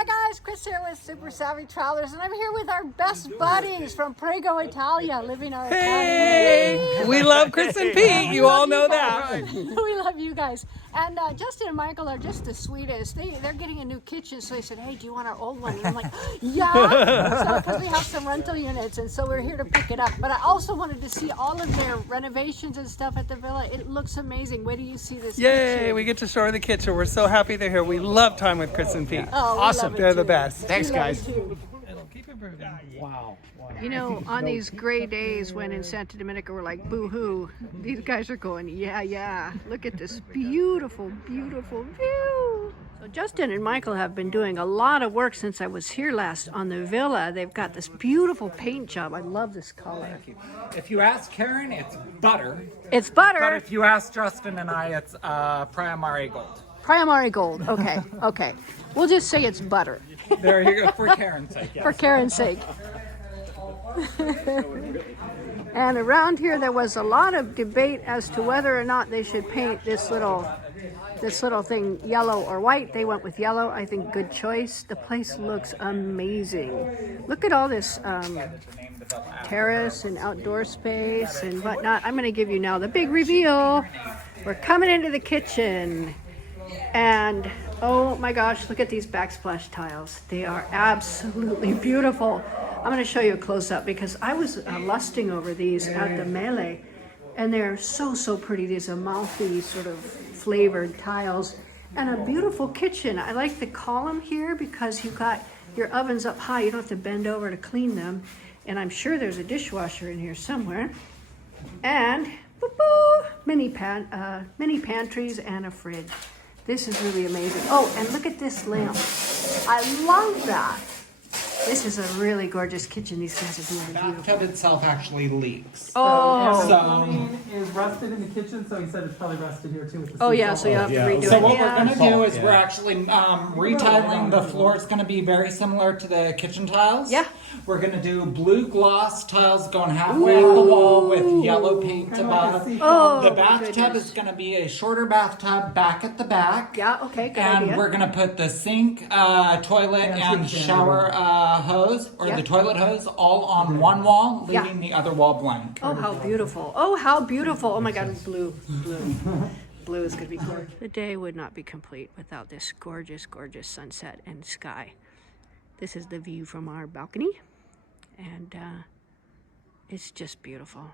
Hi guys, Chris here with Super Savvy Travelers, and I'm here with our best buddies from Prego, Italia, living our Hey, we love Chris and Pete. You all know that. We love you guys. And Justin and Michael are just the sweetest. They're getting a new kitchen, so they said, "Hey, do you want our old one?" And I'm like, "Yeah." So because we have some rental units, and so we're here to pick it up. But I also wanted to see all of their renovations and stuff at the villa. It looks amazing. Wait till you see this Yay, kitchen. we get to show her the kitchen. We're so happy they're here. We love time with Chris and Pete. Oh, we Awesome. love it They're the too. best. Thanks, guys. Wow. You know, on these gray days when in Santa Dominica we're like, boo-hoo, these guys are going, yeah, yeah. Look at this beautiful, beautiful view. So Justin and Michael have been doing a lot of work since I was here last on the villa. They've got this beautiful paint job. I love this color. If you ask Karen, it's butter. It's butter. But if you ask Justin and I, it's Primary Gold. Primary gold. Okay, okay. We'll just say it's butter. There you go, for Karen's sake. Yes. For Karen's sake. And around here there was a lot of debate as to whether or not they should paint this little thing yellow or white. They went with yellow. I think good choice. The place looks amazing. Look at all this terrace and outdoor space and whatnot. I'm going to give you now the big reveal. We're coming into the kitchen. And oh my gosh, look at these backsplash tiles. They are absolutely beautiful. I'm going to show you a close-up because I was lusting over these at the Mele, and they're so pretty. These Amalfi sort of flavored tiles and a beautiful kitchen. I like the column here because you've got your ovens up high. You don't have to bend over to clean them, and I'm sure there's a dishwasher in here somewhere. And mini pantries and a fridge. This is really amazing. Oh, and look at this lamp. I love that. This is a really gorgeous kitchen. These guys are doing The beautiful. bathtub itself actually leaks. Oh, The plumbing is rusted in the kitchen, so he said it's probably rusted here too. With the oh yeah, so you have to redo it. So what Yeah. we're going to do is we're actually retiling. The floor is going to be very similar to the kitchen tiles. Yeah. We're going to do blue gloss tiles going halfway up the wall with yellow paint above. Oh, The bathtub goodness. is going to be a shorter bathtub back at the back. Yeah, okay, good And idea. we're going to put the sink, toilet, and shower hose, or Yeah. the toilet hose, all on one wall, Yeah. leaving the other wall blank. Oh, how beautiful. Oh, how beautiful. Oh my God, blue. Blue is going to be gorgeous. The day would not be complete without this gorgeous, gorgeous sunset and sky. This is the view from our balcony, and it's just beautiful.